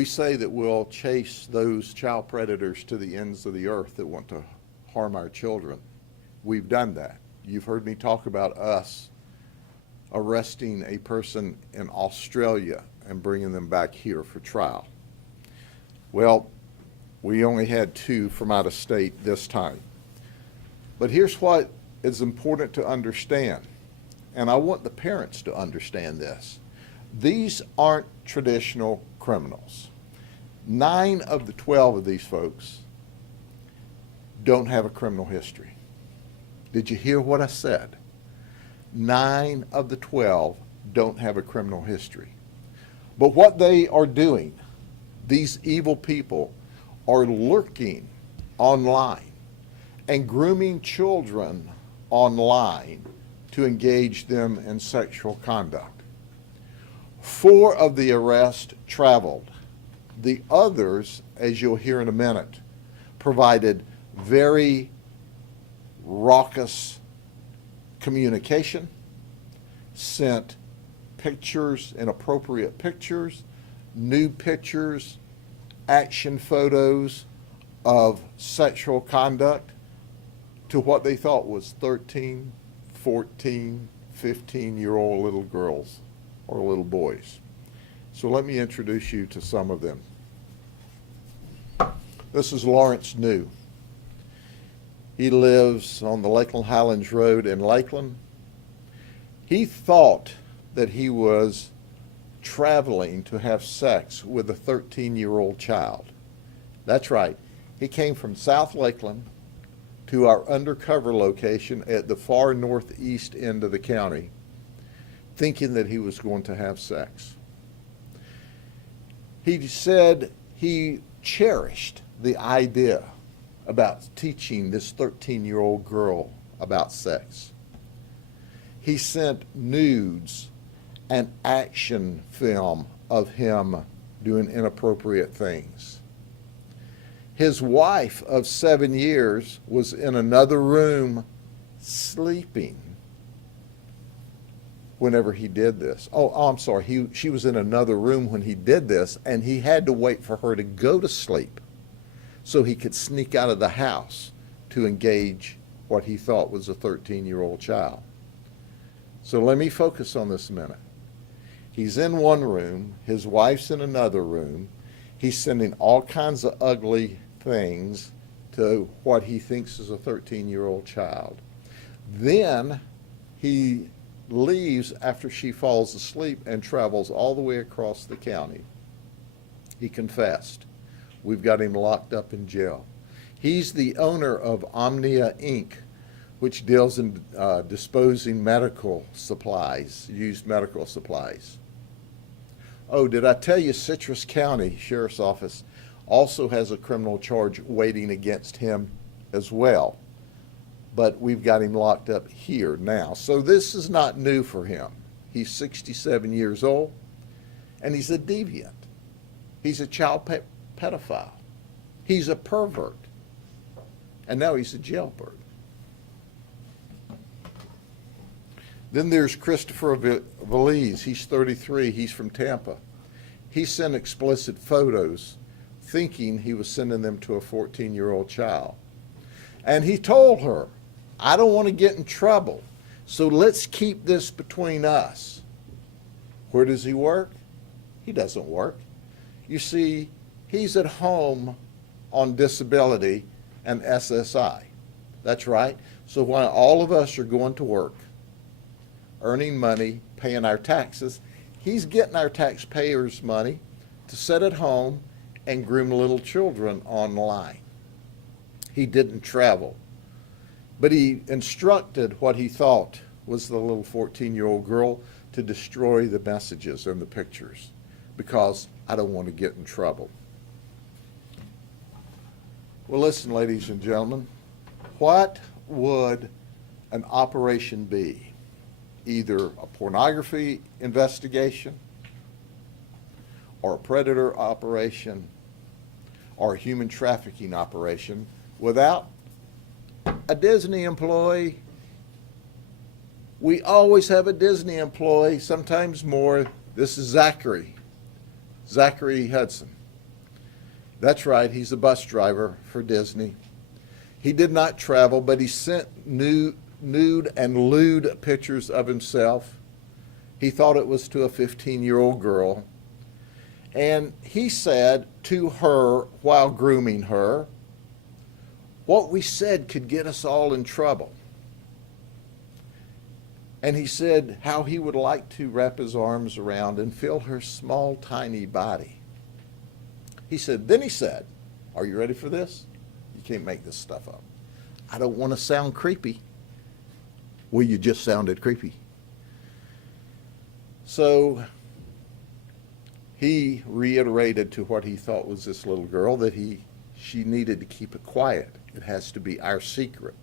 We say that we'll chase those child predators to the ends of the earth that want to harm our children. We've done that. You've heard me talk about us arresting a person in Australia and bringing them back here for trial. Well, we only had 2 from out of state this time. But here's what is important to understand, and I want the parents to understand this. These aren't traditional criminals. 9 of the 12 of these folks don't have a criminal history. Did you hear what I said? 9 of the 12 don't have a criminal history. But what they are doing, these evil people, are lurking online and grooming children online to engage them in sexual conduct. 4 of the arrests traveled. The others, as you'll hear in a minute, provided very raucous communication, sent pictures, inappropriate pictures, nude pictures, action photos of sexual conduct to what they thought was 13, 14, 15-year-old little girls or little boys. So let me introduce you to some of them. This is Lawrence New. He lives on the Lakeland Highlands Road in Lakeland. He thought that he was traveling to have sex with a 13-year-old child. That's right. He came from South Lakeland to our undercover location at the far northeast end of the county, thinking that he was going to have sex. He said he cherished the idea about teaching this 13-year-old girl about sex. He sent nudes and action film of him doing inappropriate things. His wife of 7 years was in another room sleeping whenever he did this. I'm sorry, she was in another room when he did this, and he had to wait for her to go to sleep so he could sneak out of the house to engage what he thought was a 13-year-old child. So let me focus on this a minute. He's in one room, his wife's in another room, he's sending all kinds of ugly things to what he thinks is a 13-year-old child. Then he leaves after she falls asleep and travels all the way across the county. He confessed. We've got him locked up in jail. He's the owner of Omnia Inc., which deals in disposing medical supplies, used medical supplies. Oh, did I tell you Citrus County Sheriff's Office also has a criminal charge waiting against him as well? But we've got him locked up here now. So this is not new for him. He's 67 years old, and he's a deviant. He's a child pedophile. He's a pervert. And now he's a jailbird. Then there's Christopher Belisle. He's 33. He's from Tampa. He sent explicit photos thinking he was sending them to a 14-year-old child. And he told her, I don't want to get in trouble, so let's keep this between us. Where does he work? He doesn't work. You see, he's at home on disability and SSI. That's right. So while all of us are going to work, earning money, paying our taxes, he's getting our taxpayers' money to sit at home and groom little children online. He didn't travel, but he instructed what he thought was the little 14-year-old girl to destroy the messages and the pictures because I don't want to get in trouble. Well, listen, ladies and gentlemen, what would an operation be? Either a pornography investigation or a predator operation or a human trafficking operation without a Disney employee. We always have a Disney employee, sometimes more. This is Zachary Hudson. That's right, he's a bus driver for Disney. He did not travel, but he sent nude and lewd pictures of himself. He thought it was to a 15-year-old girl. And he said to her while grooming her, what we said could get us all in trouble. And he said how he would like to wrap his arms around and feel her small, tiny body. Then he said, are you ready for this? You can't make this stuff up. I don't want to sound creepy. Well, you just sounded creepy. So he reiterated to what he thought was this little girl that she needed to keep it quiet. It has to be our secret.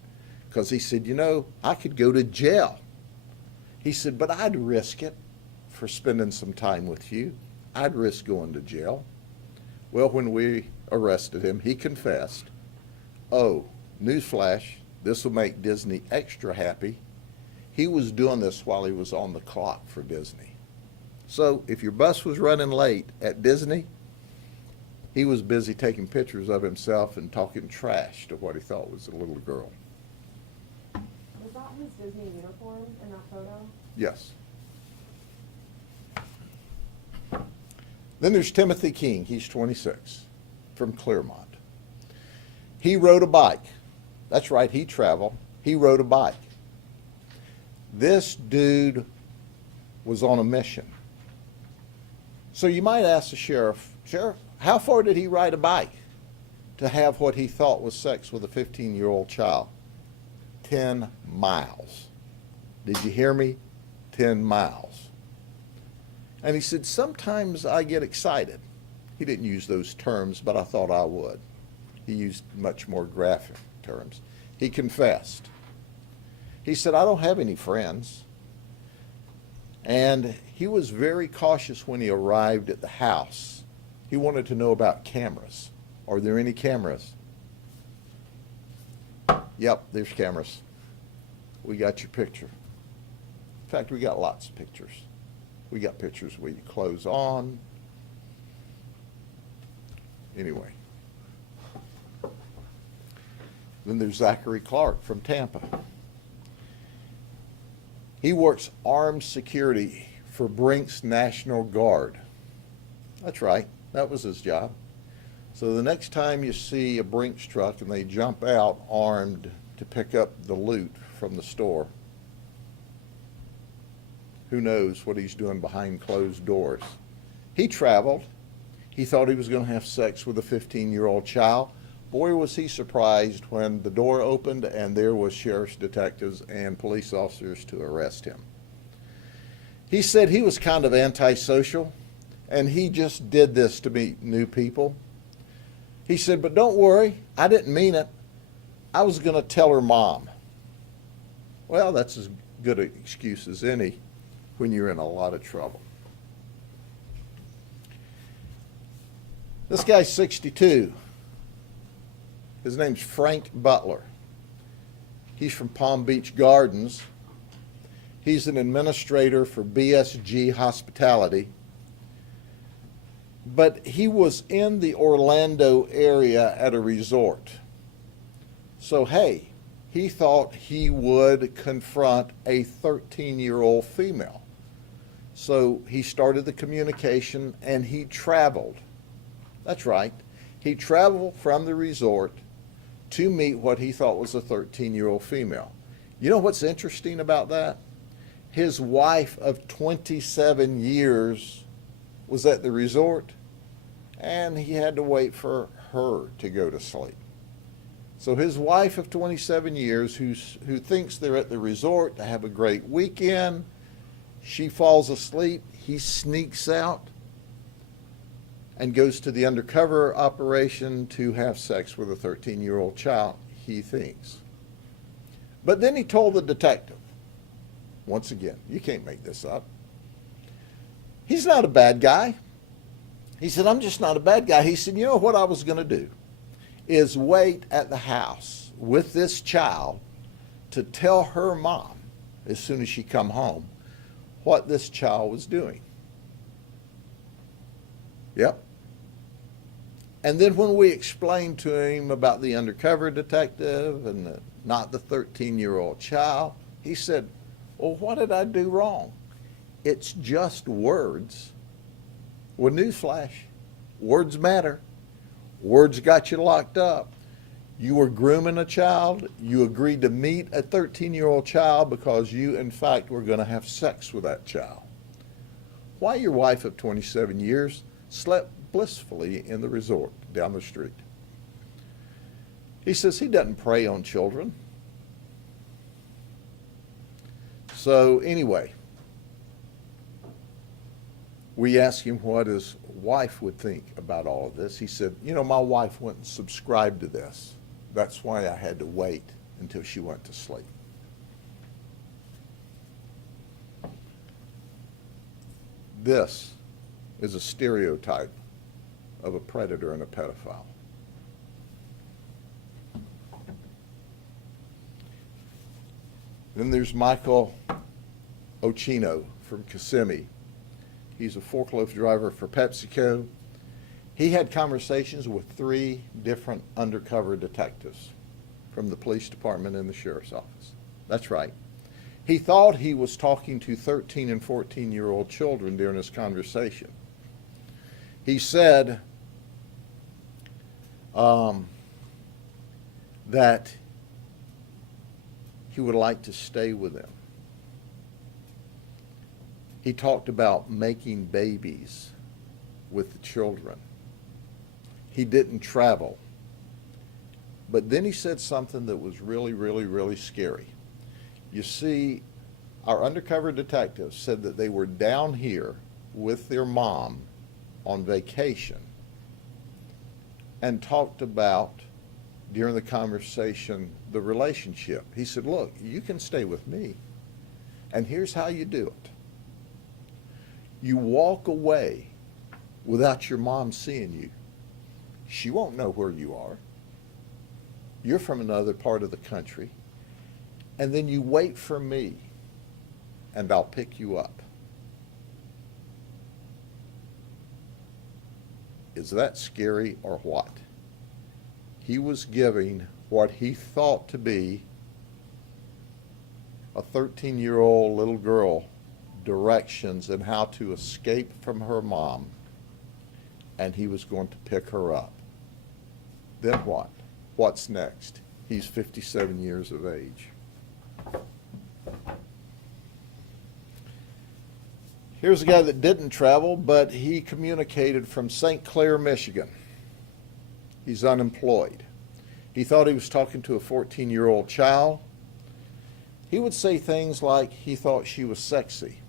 Because he said, I could go to jail. He said, but I'd risk it for spending some time with you. I'd risk going to jail. Well, when we arrested him, he confessed. Oh, newsflash, this will make Disney extra happy. He was doing this while he was on the clock for Disney. So if your bus was running late at Disney, he was busy taking pictures of himself and talking trash to what he thought was a little girl. Was that his Disney uniform in that photo? Yes. Then there's Timothy King. He's 26, from Clearmont. He rode a bike. That's right, he traveled. He rode a bike. This dude was on a mission. So you might ask the sheriff, how far did he ride a bike to have what he thought was sex with a 15-year-old child? 10 miles. Did you hear me? 10 miles. And he said, sometimes I get excited. He didn't use those terms, but I thought I would. He used much more graphic terms. He confessed. He said, I don't have any friends. And he was very cautious when he arrived at the house. He wanted to know about cameras. Are there any cameras? Yep, there's cameras. We got your picture. In fact, we got lots of pictures. We got pictures with your clothes on. Anyway. Then there's Zachary Clark from Tampa. He works armed security for Brink's National Guard. That's right, that was his job. So the next time you see a Brink's truck and they jump out armed to pick up the loot from the store, who knows what he's doing behind closed doors. He traveled. He thought he was going to have sex with a 15-year-old child. Boy, was he surprised when the door opened and there was sheriff's detectives and police officers to arrest him. He said he was kind of antisocial and he just did this to meet new people. He said, but don't worry, I didn't mean it. I was going to tell her mom. Well, that's as good an excuse as any when you're in a lot of trouble. This guy's 62. His name's Frank Butler. He's from Palm Beach Gardens. He's an administrator for BSG Hospitality. But he was in the Orlando area at a resort. So, hey, he thought he would confront a 13-year-old female. So he started the communication and he traveled. That's right. He traveled from the resort to meet what he thought was a 13-year-old female. You know what's interesting about that? His wife of 27 years was at the resort, and he had to wait for her to go to sleep. So his wife of 27 years, who thinks they're at the resort to have a great weekend, she falls asleep, he sneaks out and goes to the undercover operation to have sex with a 13-year-old child, he thinks. But then he told the detective, once again, you can't make this up. He's not a bad guy. He said, I'm just not a bad guy. He said, you know what I was going to do is wait at the house with this child to tell her mom, as soon as she come home, what this child was doing. Yep. And then when we explained to him about the undercover detective and not the 13-year-old child, he said, well, what did I do wrong? It's just words. Well, newsflash, words matter. Words got you locked up. You were grooming a child. You agreed to meet a 13-year-old child because you, in fact, were going to have sex with that child. Why your wife of 27 years slept blissfully in the resort down the street. He says he doesn't prey on children. So anyway, we asked him what his wife would think about all of this. He said, you know, my wife wouldn't subscribe to this. That's why I had to wait until she went to sleep. This is a stereotype of a predator and a pedophile. Then there's Michael Ochino from Kissimmee. He's a forklift driver for PepsiCo. He had conversations with 3 different undercover detectives from the police department and the sheriff's office. That's right. He thought he was talking to 13 and 14-year-old children during his conversation. He said that he would like to stay with them. He talked about making babies with the children. He didn't travel. But then he said something that was really, really, really scary. You see, our undercover detectives said that they were down here with their mom on vacation and talked about, during the conversation, the relationship. He said, look, you can stay with me, and here's how you do it. You walk away without your mom seeing you. She won't know where you are. You're from another part of the country. And then you wait for me, and I'll pick you up. Is that scary or what? He was giving what he thought to be a 13-year-old little girl directions in how to escape from her mom, and he was going to pick her up. Then what? What's next? He's 57 years of age. Here's a guy that didn't travel, but he communicated from St. Clair, Michigan. He's unemployed. He thought he was talking to a 14-year-old child. He would say things like he thought she was sexy.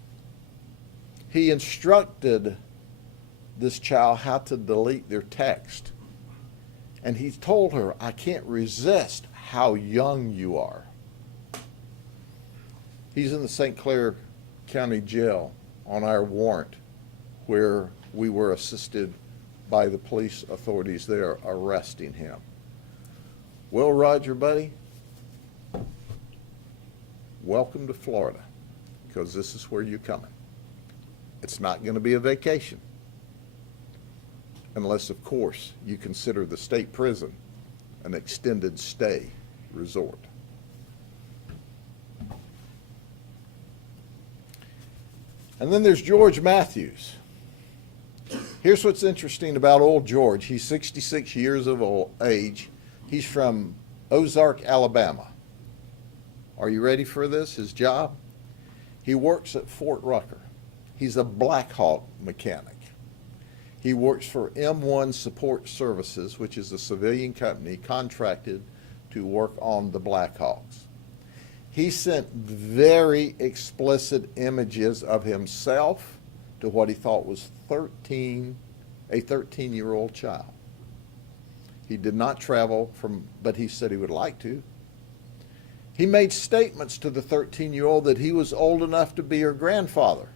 He instructed this child how to delete their text. And he told her, I can't resist how young you are. He's in the St. Clair County Jail on our warrant, where we were assisted by the police authorities there arresting him. Well, Roger, buddy, welcome to Florida, because this is where you're coming. It's not going to be a vacation, unless, of course, you consider the state prison an extended stay resort. And then there's George Matthews. Here's what's interesting about old George. He's 66 years of age. He's from Ozark, Alabama. Are you ready for this? His job? He works at Fort Rucker. He's a Black Hawk mechanic. He works for M1 Support Services, which is a civilian company contracted to work on the Black Hawks. He sent very explicit images of himself to what he thought was a 13-year-old child. He did not travel but he said he would like to. He made statements to the 13-year-old that he was old enough to be her grandfather.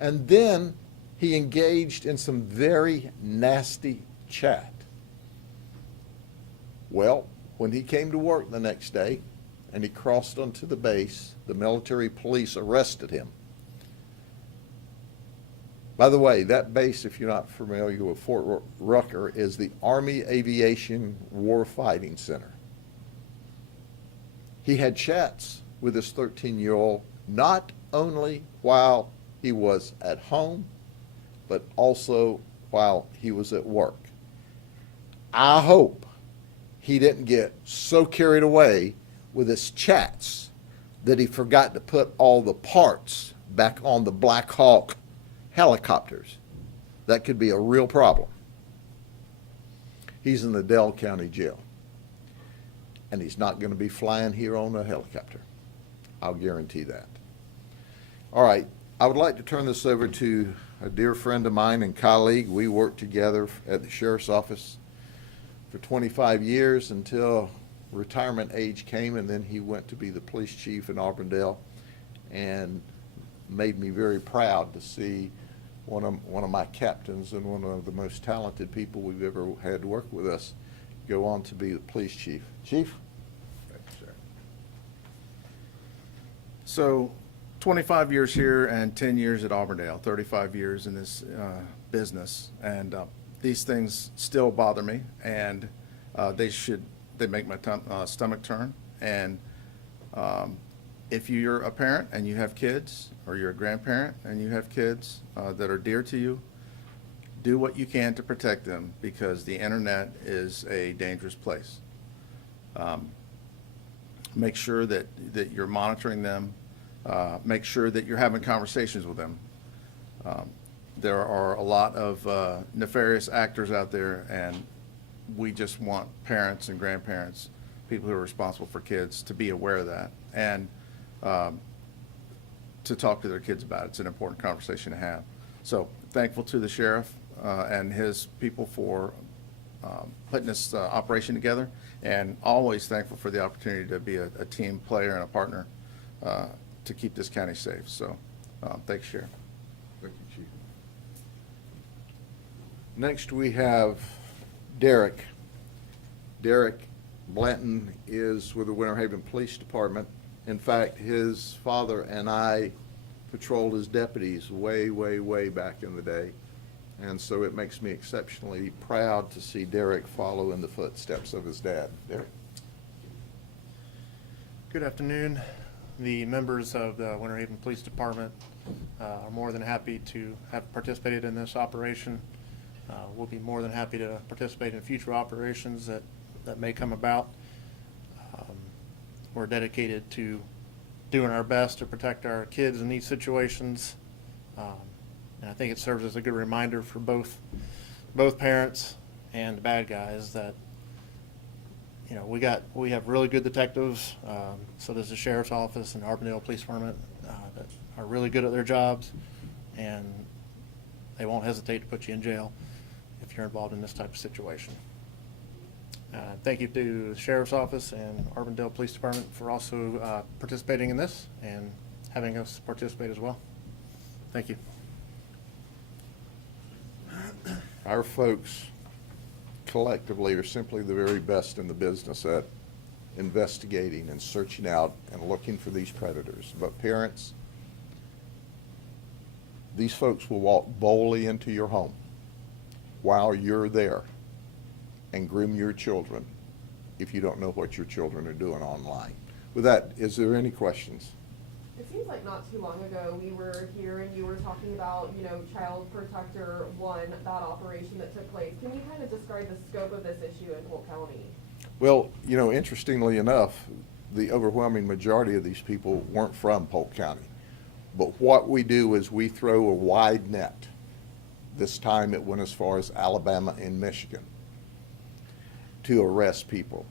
And then he engaged in some very nasty chat. Well, when he came to work the next day and he crossed onto the base, the military police arrested him. By the way, that base, if you're not familiar with Fort Rucker, is the Army Aviation War Fighting Center. He had chats with his 13-year-old, not only while he was at home, but also while he was at work. I hope he didn't get so carried away with his chats that he forgot to put all the parts back on the Black Hawk helicopters. That could be a real problem. He's in the Dale County Jail, and he's not going to be flying here on a helicopter. I'll guarantee that. All right, I would like to turn this over to a dear friend of mine and colleague. We worked together at the sheriff's office for 25 years until retirement age came, and then he went to be the police chief in Auburndale, and made me very proud to see one of my captains and one of the most talented people we've ever had work with us go on to be the police chief. Chief? Thank you, sir. So 25 years here and 10 years at Auburndale, 35 years in this business, and these things still bother me, and they make my stomach turn. And if you're a parent and you have kids, or you're a grandparent and you have kids that are dear to you, do what you can to protect them, because the internet is a dangerous place. Make sure that you're monitoring them. Make sure that you're having conversations with them. There are a lot of nefarious actors out there, and we just want parents and grandparents, people who are responsible for kids, to be aware of that, and to talk to their kids about it. It's an important conversation to have. So thankful to the sheriff and his people for putting this operation together, and always thankful for the opportunity to be a team player and a partner to keep this county safe. So thanks, Sheriff. Thank you, Chief. Next, we have Derek. Derek Blanton is with the Winter Haven Police Department. In fact, his father and I patrolled as deputies way, way, way back in the day. And so it makes me exceptionally proud to see Derek follow in the footsteps of his dad. Derek? Good afternoon. The members of the Winter Haven Police Department are more than happy to have participated in this operation. We'll be more than happy to participate in future operations that may come about. We're dedicated to doing our best to protect our kids in these situations. And I think it serves as a good reminder for both parents and the bad guys that, you know, we have really good detectives. So does the sheriff's office and Auburndale Police Department that are really good at their jobs, and they won't hesitate to put you in jail if you're involved in this type of situation. Thank you to the sheriff's office and Auburndale Police Department for also participating in this and having us participate as well. Thank you. Our folks collectively are simply the very best in the business at investigating and searching out and looking for these predators. But parents, these folks will walk boldly into your home while you're there and groom your children if you don't know what your children are doing online. With that, is there any questions? It seems like not too long ago, we were here and you were talking about, you know, Child Protector 1, that operation that took place. Can you kind of describe the scope of this issue in Polk County? Well, you know, interestingly enough, the overwhelming majority of these people weren't from Polk County. But what we do is we throw a wide net. This time it went as far as Alabama and Michigan to arrest people.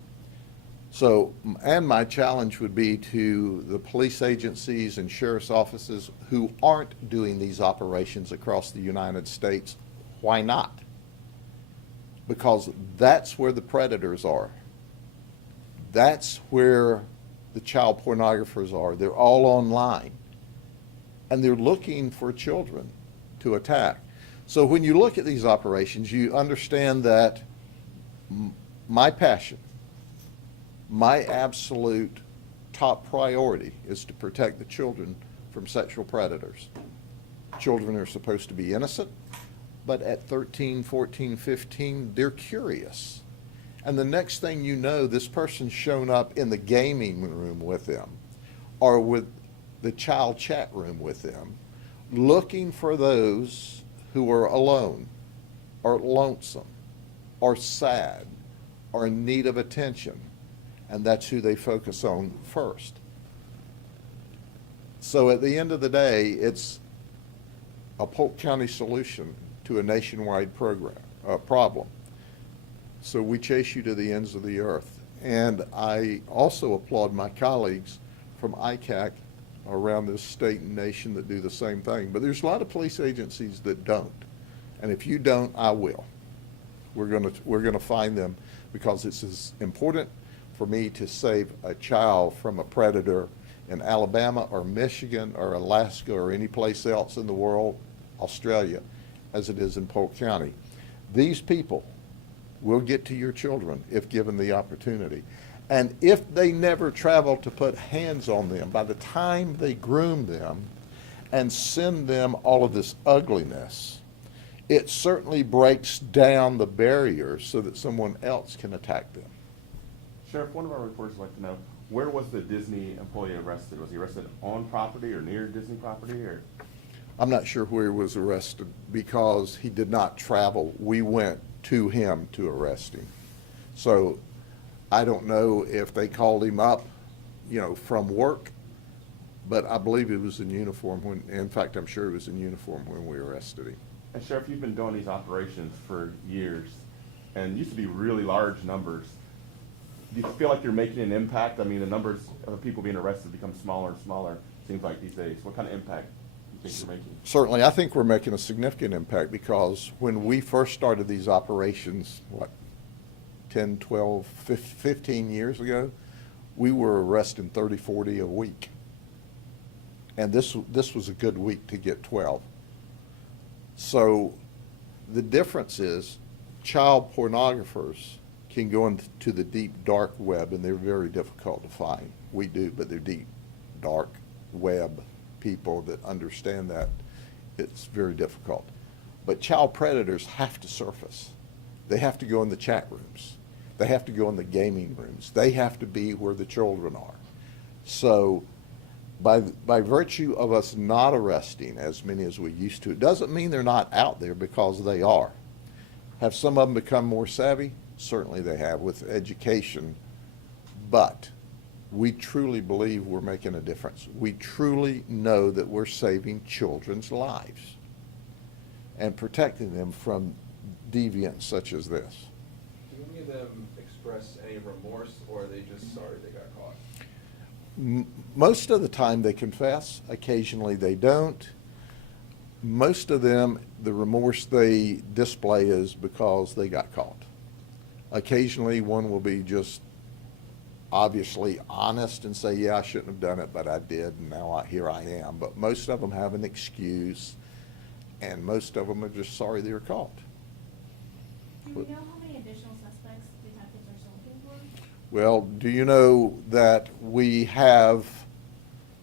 So, and my challenge would be to the police agencies and sheriff's offices who aren't doing these operations across the United States, why not? Because that's where the predators are. That's where the child pornographers are. They're all online. And they're looking for children to attack. So when you look at these operations, you understand that my passion, my absolute top priority is to protect the children from sexual predators. Children are supposed to be innocent, but at 13, 14, 15, they're curious. And the next thing you know, this person's shown up in the gaming room with them or with the child chat room with them, looking for those who are alone or lonesome or sad or in need of attention. And that's who they focus on first. So at the end of the day, it's a Polk County solution to a nationwide problem. So we chase you to the ends of the earth. And I also applaud my colleagues from ICAC around this state and nation that do the same thing. But there's a lot of police agencies that don't. And if you don't, I will. We're gonna find them, because it's as important for me to save a child from a predator in Alabama or Michigan or Alaska or any place else in the world, Australia, as it is in Polk County. These people will get to your children if given the opportunity. And if they never travel to put hands on them, by the time they groom them and send them all of this ugliness, it certainly breaks down the barriers so that someone else can attack them. Sheriff, one of our reporters would like to know, where was the Disney employee arrested? Was he arrested on property or near Disney property, or? I'm not sure where he was arrested because he did not travel. We went to him to arrest him. So I don't know if they called him up, from work, but I believe he was in uniform when, in fact, I'm sure he was in uniform when we arrested him. And Sheriff, you've been doing these operations for years, and used to be really large numbers. Do you feel like you're making an impact? I mean, the numbers of people being arrested become smaller and smaller, seems like these days. What kind of impact do you think you're making? Certainly, I think we're making a significant impact, because when we first started these operations, 10, 12, 15 years ago, we were arresting 30, 40 a week. And this was a good week to get 12. So the difference is child pornographers can go into the deep, dark web, and they're very difficult to find. We do, but they're deep, dark web people that understand that. It's very difficult. But child predators have to surface. They have to go in the chat rooms. They have to go in the gaming rooms. They have to be where the children are. So by virtue of us not arresting as many as we used to, it doesn't mean they're not out there, because they are. Have some of them become more savvy? Certainly they have, with education. But we truly believe we're making a difference. We truly know that we're saving children's lives and protecting them from deviants such as this. Do any of them express any remorse, or are they just sorry they got caught? Most of the time they confess. Occasionally they don't. Most of them, the remorse they display is because they got caught. Occasionally one will be just obviously honest and say, yeah, I shouldn't have done it, but I did, and now here I am. But most of them have an excuse, and most of them are just sorry they were caught. Do we know how many additional suspects detectives are still looking for? Well, do you know that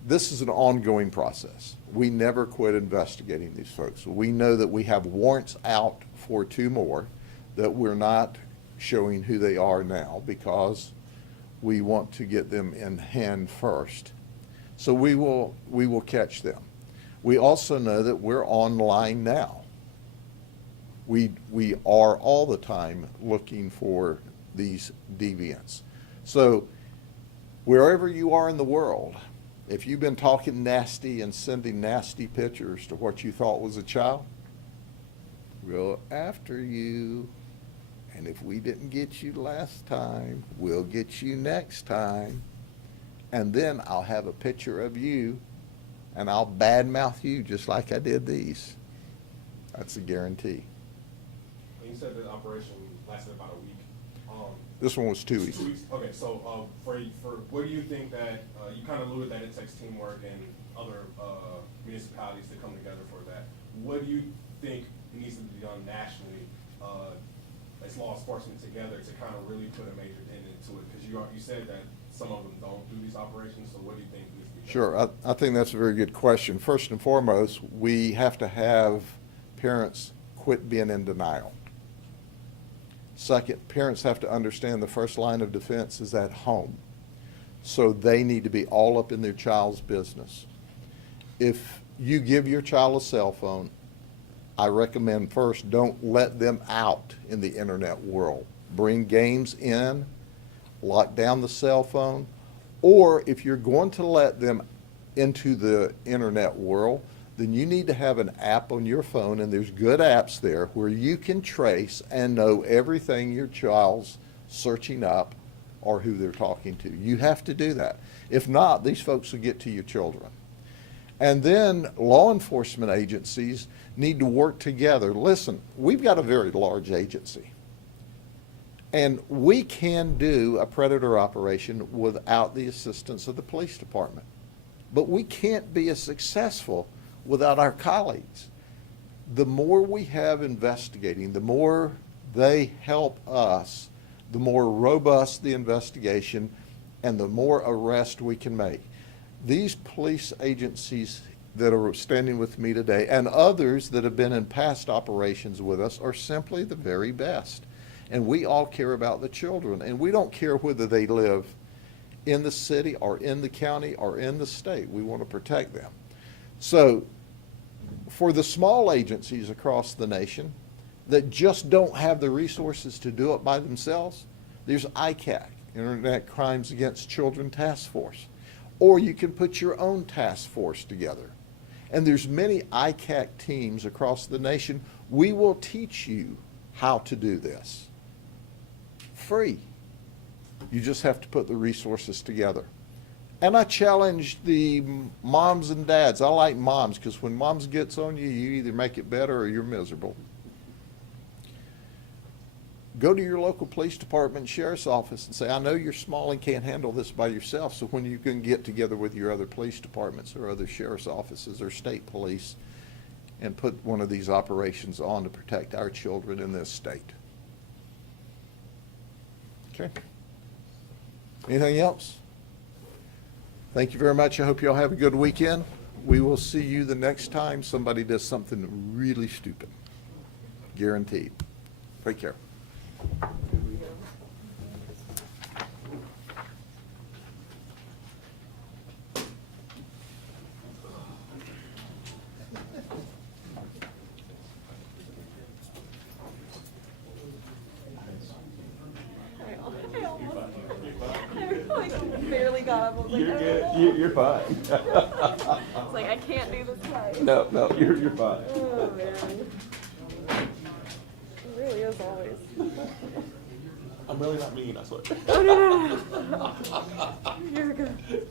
this is an ongoing process. We never quit investigating these folks. We know that we have warrants out for 2 more that we're not showing who they are now, because we want to get them in hand first. So we will catch them. We also know that we're online now. We are all the time looking for these deviants. So wherever you are in the world, if you've been talking nasty and sending nasty pictures to what you thought was a child, we're after you. And if we didn't get you last time, we'll get you next time. And then I'll have a picture of you, and I'll badmouth you just like I did these. That's a guarantee. You said the operation lasted about a week. This one was 2 weeks. 2 weeks. Okay, so for what do you think that you kind of alluded that it takes teamwork and other municipalities to come together for that? What do you think needs to be done nationally as law enforcement together to kind of really put a major dent into it? Because you said that some of them don't do these operations. So what do you think needs to be Sure, I think that's a very good question. First and foremost, we have to have parents quit being in denial. Second, parents have to understand the first line of defense is at home. So they need to be all up in their child's business. If you give your child a cell phone, I recommend first, don't let them out in the internet world. Bring games in, lock down the cell phone, or if you're going to let them into the internet world, then you need to have an app on your phone, and there's good apps there where you can trace and know everything your child's searching up or who they're talking to. You have to do that. If not, these folks will get to your children. And then law enforcement agencies need to work together. Listen, we've got a very large agency. And we can do a predator operation without the assistance of the police department. But we can't be as successful without our colleagues. The more we have investigating, the more they help us, the more robust the investigation, and the more arrest we can make. These police agencies that are standing with me today, and others that have been in past operations with us, are simply the very best. And we all care about the children, and we don't care whether they live in the city or in the county or in the state. We want to protect them. So for the small agencies across the nation that just don't have the resources to do it by themselves, there's ICAC, Internet Crimes Against Children Task Force. Or you can put your own task force together. And there's many ICAC teams across the nation. We will teach you how to do this. Free. You just have to put the resources together. And I challenge the moms and dads. I like moms because when moms gets on you, you either make it better or you're miserable. Go to your local police department, sheriff's office, and say, I know you're small and can't handle this by yourself, so when you can get together with your other police departments or other sheriff's offices or state police and put one of these operations on to protect our children in this state. Okay. Anything else? Thank you very much. I hope you all have a good weekend. We will see you the next time somebody does something really stupid. Guaranteed. Take care. Barely got up. I was like, You're oh, good. no. You're fine. It's like I can't do this twice. No, you're fine. Oh man. It really is always. I'm really not mean, I swear. Oh no. You're good.